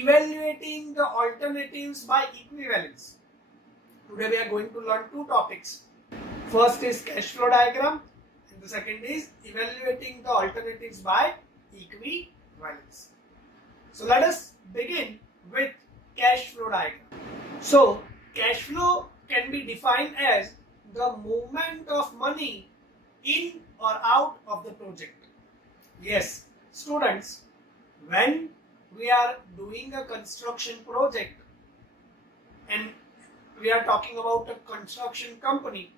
evaluating the alternatives by equivalence. Today we are going to learn two topics. First is cash flow diagram and the second is evaluating the alternatives by equivalence. So let us begin with cash flow diagram. So cash flow can be defined as the movement of money in or out of the project. Yes, students, when we are doing a construction project and we are talking about a construction company,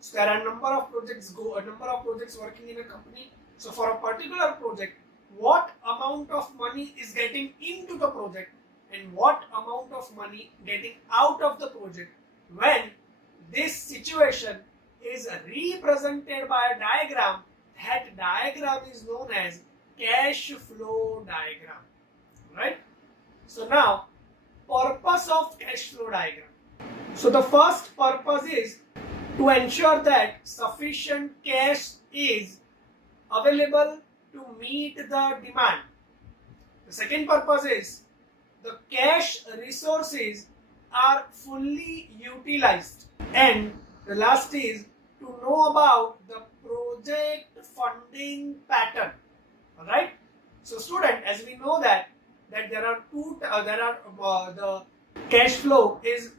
so there are a number of projects working in a company. So for a particular project, what amount of money is getting into the project and what amount of money getting out of the project, when this situation is represented by a diagram, that diagram is known as cash flow diagram, right? So now, purpose of cash flow diagram. So the first purpose is to ensure that sufficient cash is available to meet the demand. The second purpose is the cash resources are fully utilized. And the last is to know about the project funding pattern. Alright? So student, as we know that there are the cash flow is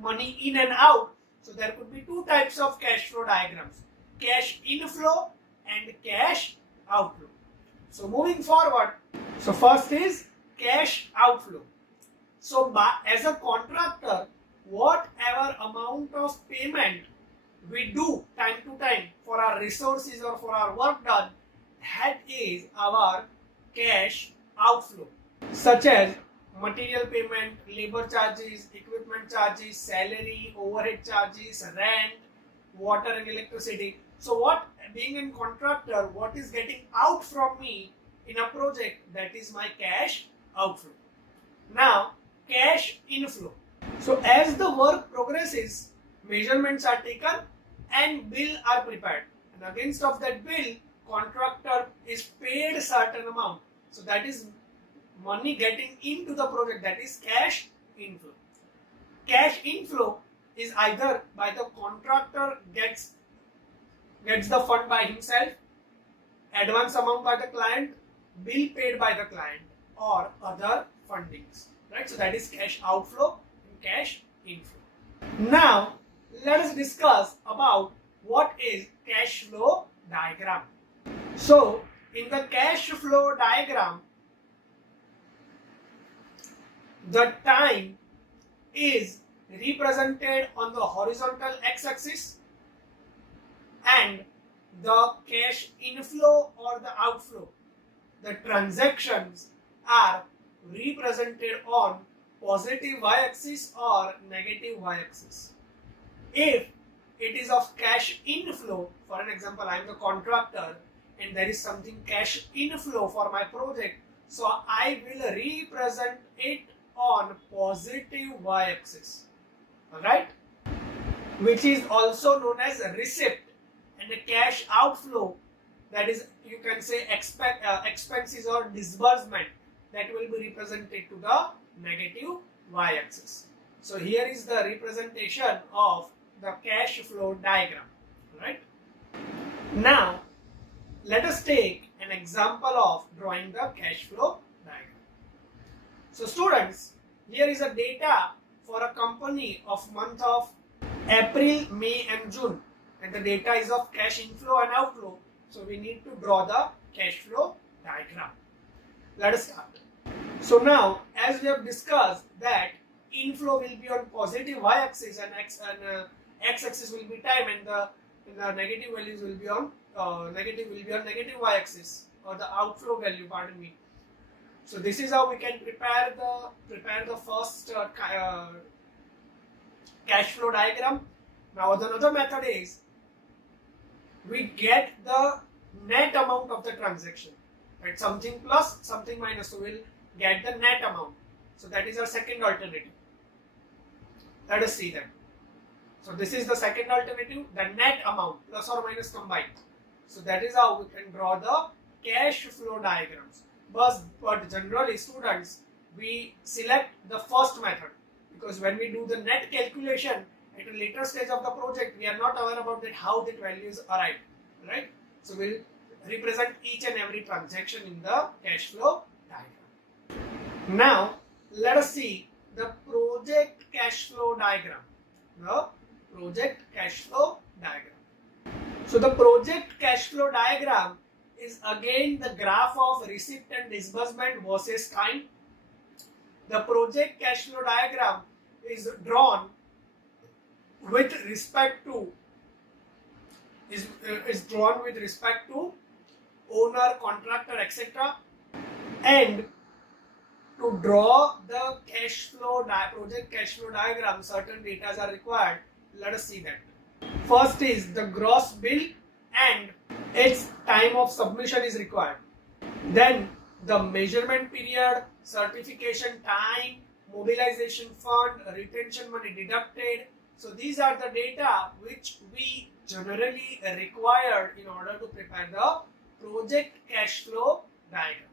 money in and out. So there could be two types of cash flow diagrams: cash inflow and cash outflow. So moving forward, so first is cash outflow. So as a contractor, whatever amount of payment we do time to time for our resources or for our work done, that is our cash outflow, such as material payment, labor charges, equipment charges, salary, overhead charges, rent, water and electricity. So being a contractor, what is getting out from me in a project, that is my cash outflow. Now, cash inflow. So as the work progresses, measurements are taken and bill are prepared. And against of that bill, contractor is paid a certain amount. So that is money getting into the project, that is cash inflow. Cash inflow is either by the contractor gets the fund by himself, advance amount by the client, bill paid by the client, or other fundings. Right? So that is cash outflow and cash inflow. Now let us discuss about what is cash flow diagram. So in the cash flow diagram, the time is represented on the horizontal x-axis and the cash inflow or the outflow, the transactions, are represented on positive y-axis or negative y-axis. If it is of cash inflow, for an example, I am the contractor and there is something cash inflow for my project, so I will represent it on positive y-axis, alright, which is also known as a receipt. And the cash outflow, that is, you can say expenses or disbursement, that will be represented to the negative y-axis. So here is the representation of the cash flow diagram, right? Now let us take an example of drawing the cash flow diagram. So students, here is a data for a company of month of April, May and June, and the data is of cash inflow and outflow. So we need to draw the cash flow diagram. Let us start. So now, as we have discussed that inflow will be on positive y-axis and x-axis will be time, and the negative values will be on negative y-axis, or the outflow value, pardon me. So this is how we can prepare the first cash flow diagram. Now another method is we get the net amount of the transaction, right? Something plus, something minus, so we'll get the net amount. So that is our second alternative. Let us see that. So this is the second alternative, the net amount plus or minus combined. So that is how we can draw the cash flow diagrams. But generally students, we select the first method, because when we do the net calculation at a later stage of the project, we are not aware about that how that values arrived, right? So we'll represent each and every transaction in the cash flow diagram. Now let us see the project cash flow diagram. The project cash flow diagram. So the project cash flow diagram is again the graph of receipt and disbursement versus time. The project cash flow diagram is drawn with respect to owner, contractor, etc. And to draw the project cash flow diagram, certain data are required. Let us see that. First is the gross bill and its time of submission is required. Then the measurement period, certification time, mobilization fund, retention money deducted. So these are the data which we generally require in order to prepare the project cash flow diagram.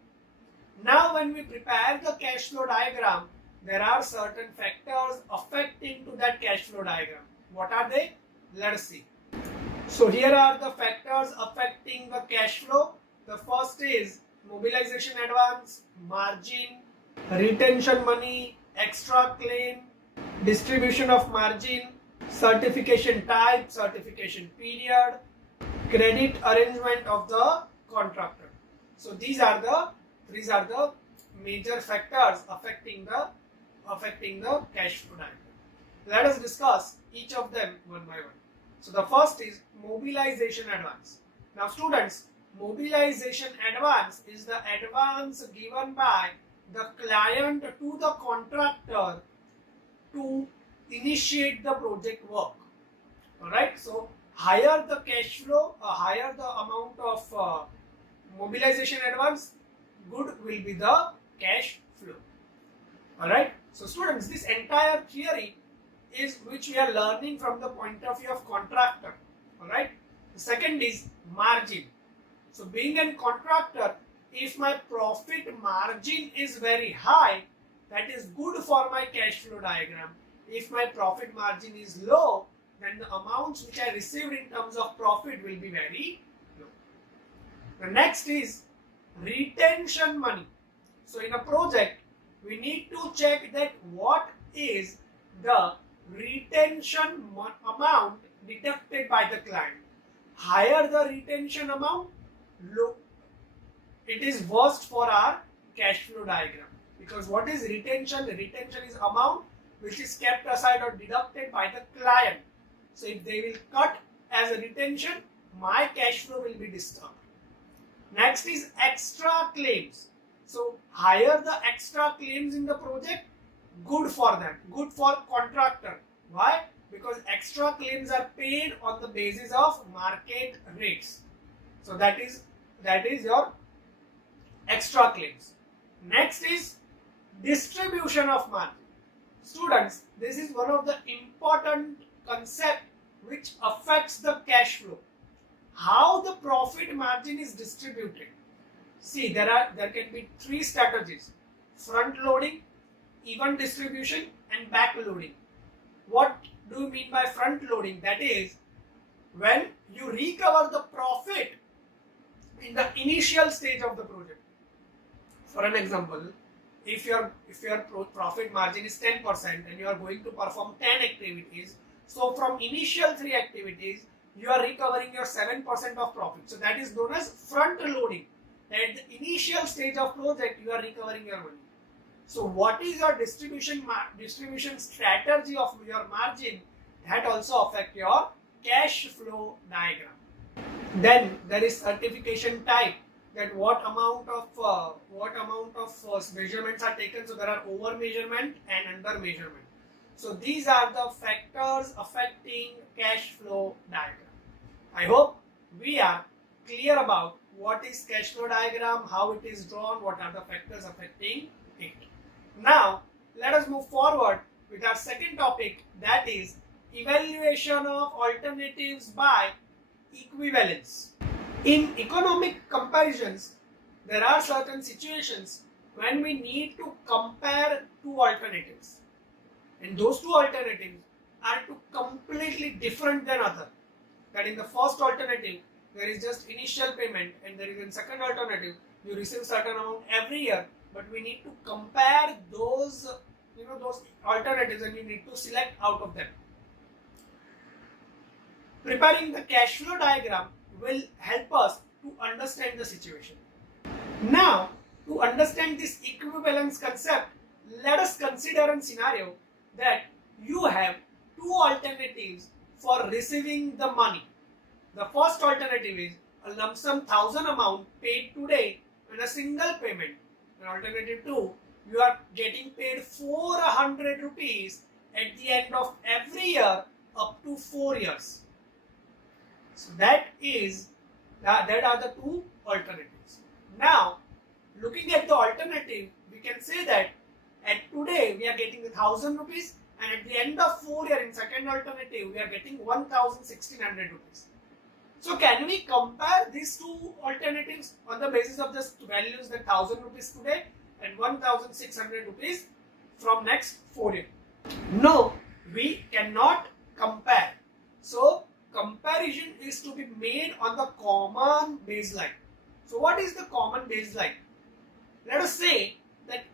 Now when we prepare the cash flow diagram, there are certain factors affecting to that cash flow diagram. What are they? Let us see. So here are the factors affecting the cash flow. The first is mobilization advance, margin, retention money, extra claim, distribution of margin, certification type, certification period, credit arrangement of the contractor. So these are the major factors affecting the cash flow diagram. Let us discuss each of them one by one. So the first is mobilization advance. Now students, mobilization advance is the advance given by the client to the contractor to initiate the project work. Alright, so higher the cash flow, higher the amount of mobilization advance, good will be the cash flow. Alright, so students, this entire theory is which we are learning from the point of view of contractor. Alright, the second is margin. So being a contractor, if my profit margin is very high, that is good for my cash flow diagram. If my profit margin is low, then the amounts which I received in terms of profit will be very low. The next is retention money. So in a project, we need to check that what is the retention amount deducted by the client. Higher the retention amount, low, it is worst for our cash flow diagram. Because what is retention? Retention is amount which is kept aside or deducted by the client. So if they will cut as a retention, my cash flow will be disturbed. Next is extra claims. So higher the extra claims in the project, good for them, good for contractor. Why? Because extra claims are paid on the basis of market rates. So that is your extra claims. Next is distribution of margin. Students, this is one of the important concept which affects the cash flow. How the profit margin is distributed. See, there can be three strategies: front loading, even distribution, and back loading. What do you mean by front loading? That is when you recover the profit in the initial stage of the project. For an example, if your profit margin is 10% and you are going to perform 10 activities, so from initial 3 activities you are recovering your 7% of profit. So that is known as front loading. At the initial stage of project you are recovering your money. So what is your distribution strategy of your margin? That also affect your cash flow diagram. Then there is certification type, that what amount of measurements are taken. So there are over measurement and under measurement. So these are the factors affecting cash flow diagram. I hope we are clear about what is cash flow diagram, how it is drawn, what are the factors affecting it. Now let us move forward with our second topic, that is evaluation of alternatives by equivalence. In economic comparisons, there are certain situations when we need to compare two alternatives. And those two alternatives are completely different than other. That in the first alternative, there is just initial payment, and there is in second alternative, you receive certain amount every year. But we need to compare those, those alternatives, and you need to select out of them. Preparing the cash flow diagram will help us to understand the situation. Now, to understand this equivalence concept, let us consider a scenario that you have two alternatives for receiving the money. The first alternative is a lump sum 1,000 amount paid today in a single payment. And alternative 2, you are getting paid 400 rupees at the end of every year up to 4 years. So that are the two alternatives. Now, looking at the alternative, we can say that at today we are getting 1,000 rupees, and at the end of 4 years in second alternative we are getting 1,1600 rupees. So can we compare these two alternatives on the basis of just values, that 1,000 rupees today and 1,600 rupees from next 4 years? No, we cannot compare. So comparison is to be made on the common baseline. So what is the common baseline? Let us say that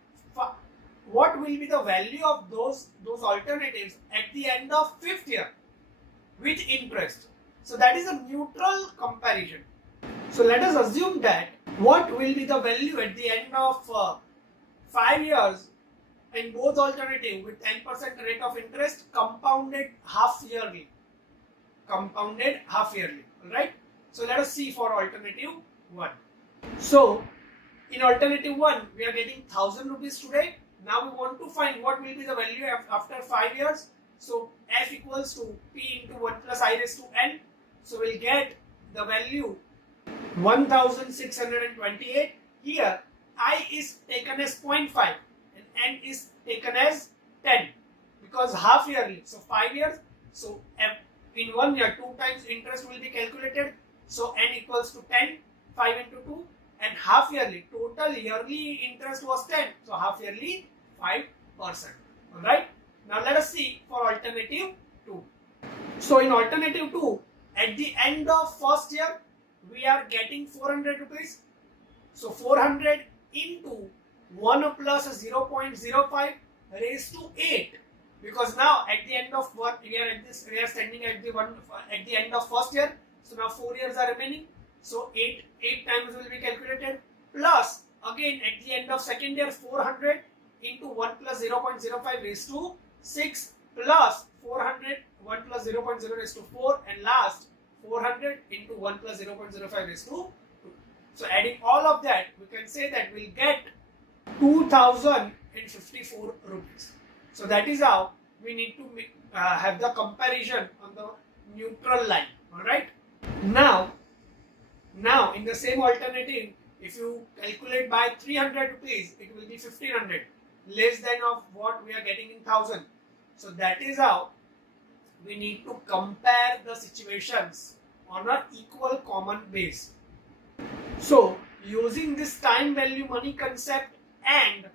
what will be the value of those alternatives at the end of 5th year with interest. So that is a neutral comparison. So let us assume that what will be the value at the end of 5 years in both alternatives with 10% rate of interest, compounded half yearly. Alright. So let us see for alternative 1. So in alternative 1, we are getting 1,000 rupees today. Now we want to find what will be the value after 5 years. So f equals to p into 1 plus I raised to n. So we'll get the value 1,628. Here I is taken as 0.5 and n is taken as 10 because half yearly. So 5 years. So in 1 year 2 times interest will be calculated. So n equals to 10, 5 into 2, and half yearly. Total yearly interest was 10. So half yearly 5%. Alright. Now let us see for alternative 2. So in alternative 2, at the end of first year, we are getting 400 rupees. So 400 into 1 plus 0.05 raised to 8. Because now at the end of what we are standing at the end of first year. So now 4 years are remaining. So 8 times will be calculated. Plus again at the end of second year, 400 into 1 plus 0.05 raised to 6 plus 400, 1 plus 0.0 raised to 4, and last 400 into 1 plus 0.05 raised to 2. So adding all of that, we can say that we'll get 2,054 rupees. So that is how we need to have the comparison on the neutral line. Alright. Now in the same alternative, if you calculate by 300 rupees, it will be 1,500, less than of what we are getting in 1,000. So that is how we need to compare the situations on an equal common base. So using this time value money concept and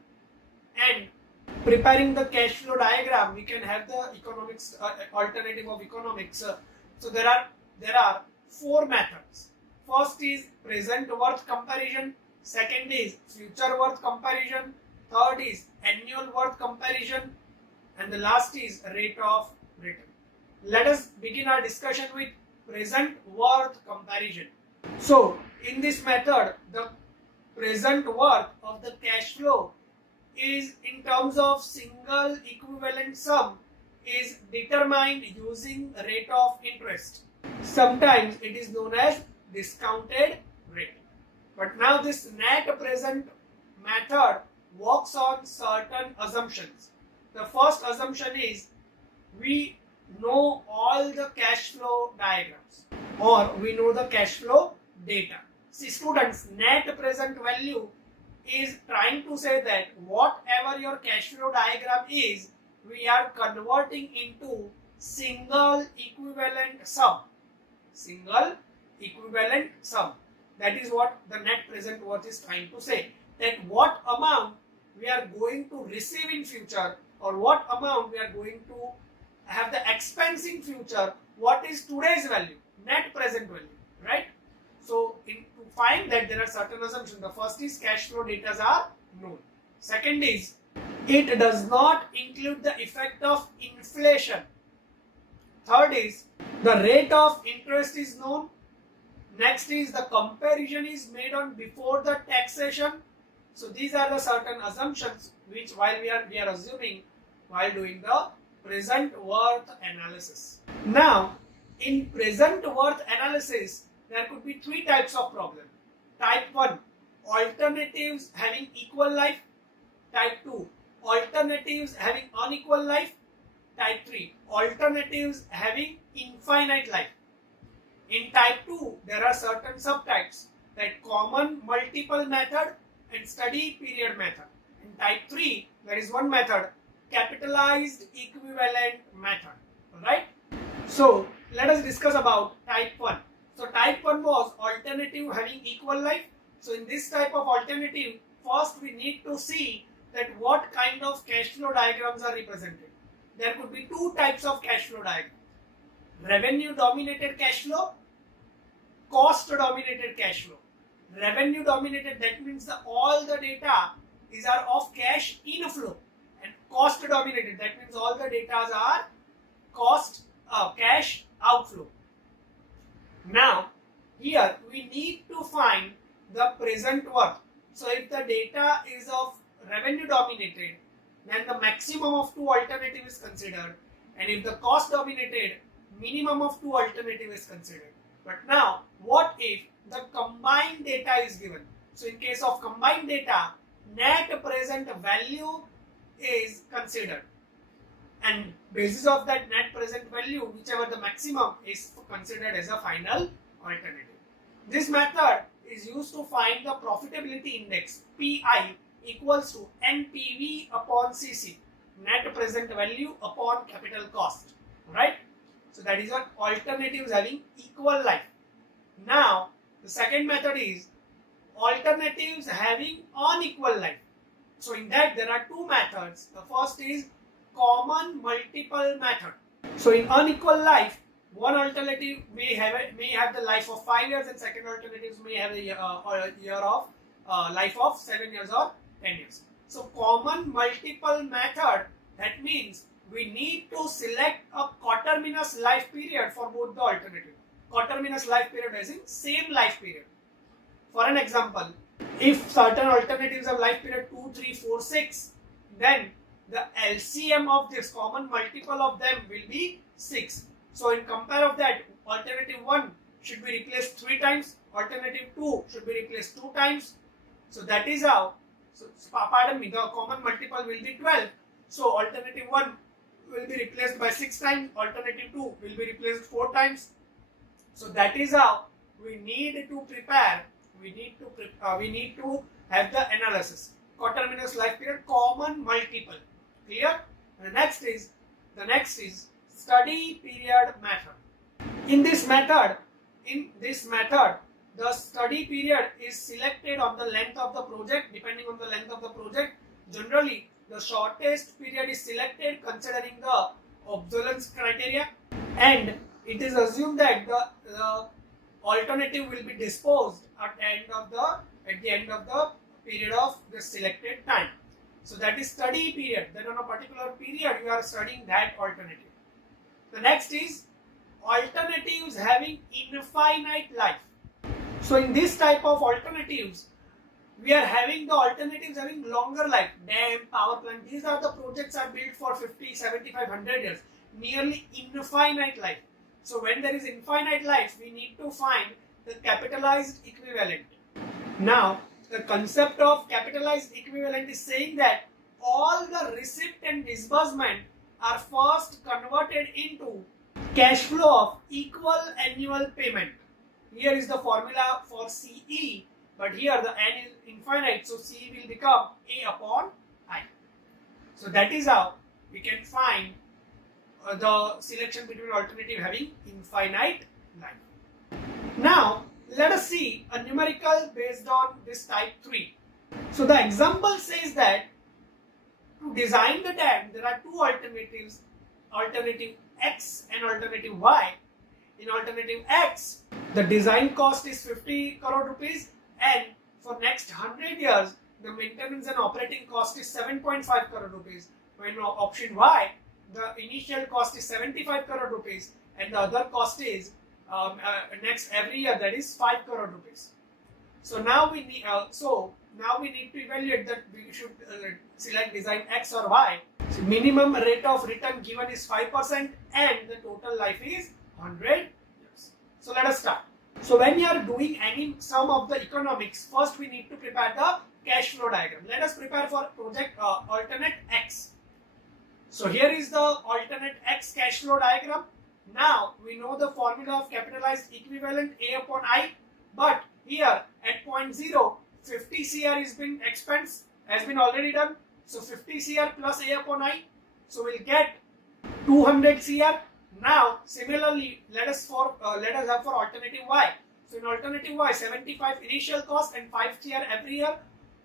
preparing the cash flow diagram, we can have the economics alternative of economics. So there are 4 methods. First is present worth comparison. Second is future worth comparison. Third is annual worth comparison. And the last is rate of return. Let us begin our discussion with present worth comparison. So in this method, the present worth of the cash flow is in terms of single equivalent sum is determined using rate of interest. Sometimes it is known as discounted rate. But now this net present method works on certain assumptions. The first assumption is we know all the cash flow diagrams, or we know the cash flow data. See students, net present value is trying to say that whatever your cash flow diagram is, we are converting into single equivalent sum. Single equivalent sum. That is what the net present worth is trying to say. that what amount we are going to receive in future, or what amount we are going to have the expense in future, what is today's value, net present value, right? So to find that, there are certain assumptions. The first is cash flow data are known. Second is it does not include the effect of inflation. Third is the rate of interest is known. Next is the comparison is made on before the taxation. So these are the certain assumptions which while we are assuming while doing the present worth analysis. Now, in present worth analysis, there could be three types of problem. Type 1, alternatives having equal life. Type 2, alternatives having unequal life. Type 3, alternatives having infinite life. In type 2, there are certain subtypes, that common multiple method and study period method. In type 3, there is one method, capitalized equivalent method. Alright? So, let us discuss about type 1. So, type 1 was alternative having equal life. So, in this type of alternative, first we need to see that what kind of cash flow diagrams are represented. There could be two types of cash flow diagram. Revenue dominated cash flow, cost dominated cash flow. Revenue dominated, that means all the data are of cash inflow, and cost dominated, that means all the data are cash outflow. Now here we need to find the present worth. So if the data is of revenue dominated, then the maximum of two alternative is considered, and if the cost dominated, minimum of two alternative is considered. But now, what if the combined data is given? So in case of combined data, net present value is considered, and basis of that net present value, whichever the maximum is considered as a final alternative. This method is used to find the profitability index, PI, equals to NPV upon CC, net present value upon capital cost, right? So that is what alternatives having equal life. Now the second method is alternatives having unequal life. So in that there are two methods. The first is common multiple method. So in unequal life, one alternative may have the life of 5 years, and second alternatives may have a life of 7 years or 10 years. So common multiple method, that means we need to select a coterminous life period for both the alternative. Coterminous life period as in same life period. For an example, if certain alternatives have life period 2, 3, 4, 6, then the LCM of this common multiple of them will be 6. So in compare of that, alternative 1 should be replaced 3 times, alternative 2 should be replaced 2 times. So that is how, the common multiple will be 12. So alternative 1 will be replaced by 6 times, alternative 2 will be replaced 4 times. So that is how we need to prepare, we need to have the analysis. Coterminous life period, common multiple. Clear? The next is study period method. In this method, the study period is selected on the length of the project. Depending on the length of the project, generally the shortest period is selected considering the obsolescence criteria, and it is assumed that the alternative will be disposed at the end of the period of the selected time. So that is study period. Then on a particular period you are studying that alternative. The next is alternatives having infinite life. So in this type of alternatives, we are having the alternatives having longer life. Dam, power plant, these are the projects are built for 50, 75, 100 years. Nearly infinite life. So when there is infinite life, we need to find the capitalized equivalent. Now, the concept of capitalized equivalent is saying that all the receipt and disbursement are first converted into cash flow of equal annual payment. Here is the formula for CE, but here the N is infinite, so CE will become A upon I. So that is how we can find the selection between alternative having infinite life. Now let us see a numerical based on this type 3. So the example says that to design the dam, there are two alternatives, alternative X and alternative Y. In alternative X, the design cost is 50 crore rupees, and for next 100 years, the maintenance and operating cost is 7.5 crore rupees. When option Y, the initial cost is 75 crore rupees, and the other cost is next every year, that is 5 crore rupees. So now we need to evaluate that we should select design X or Y. So minimum rate of return given is 5% and the total life is 100 years. So let us start. So when you are doing any sum of the economics, first we need to prepare the cash flow diagram. Let us prepare for project alternate X. So here is the alternate X cash flow diagram. Now we know the formula of capitalized equivalent A upon I, but here at point 0, 50 CR has been already done. So 50 CR plus A upon I. So we'll get 200 CR. Now similarly, let us have for alternative Y. So in alternative Y, 75 initial cost and 5 CR every year.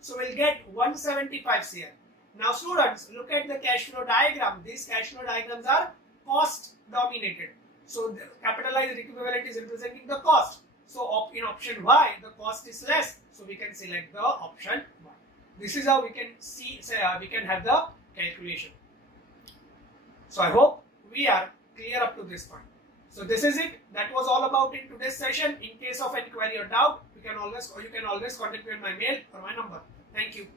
So we'll get 175 CR. Now students, look at the cash flow diagram. These cash flow diagrams are cost dominated. So the capitalized equivalent is representing the cost. So in option Y, the cost is less. So we can select the option Y. This is how we can we can have the calculation. So I hope we are clear up to this point. So this is it. That was all about in today's session. In case of any query or doubt, you can always contact me on my mail or my number. Thank you.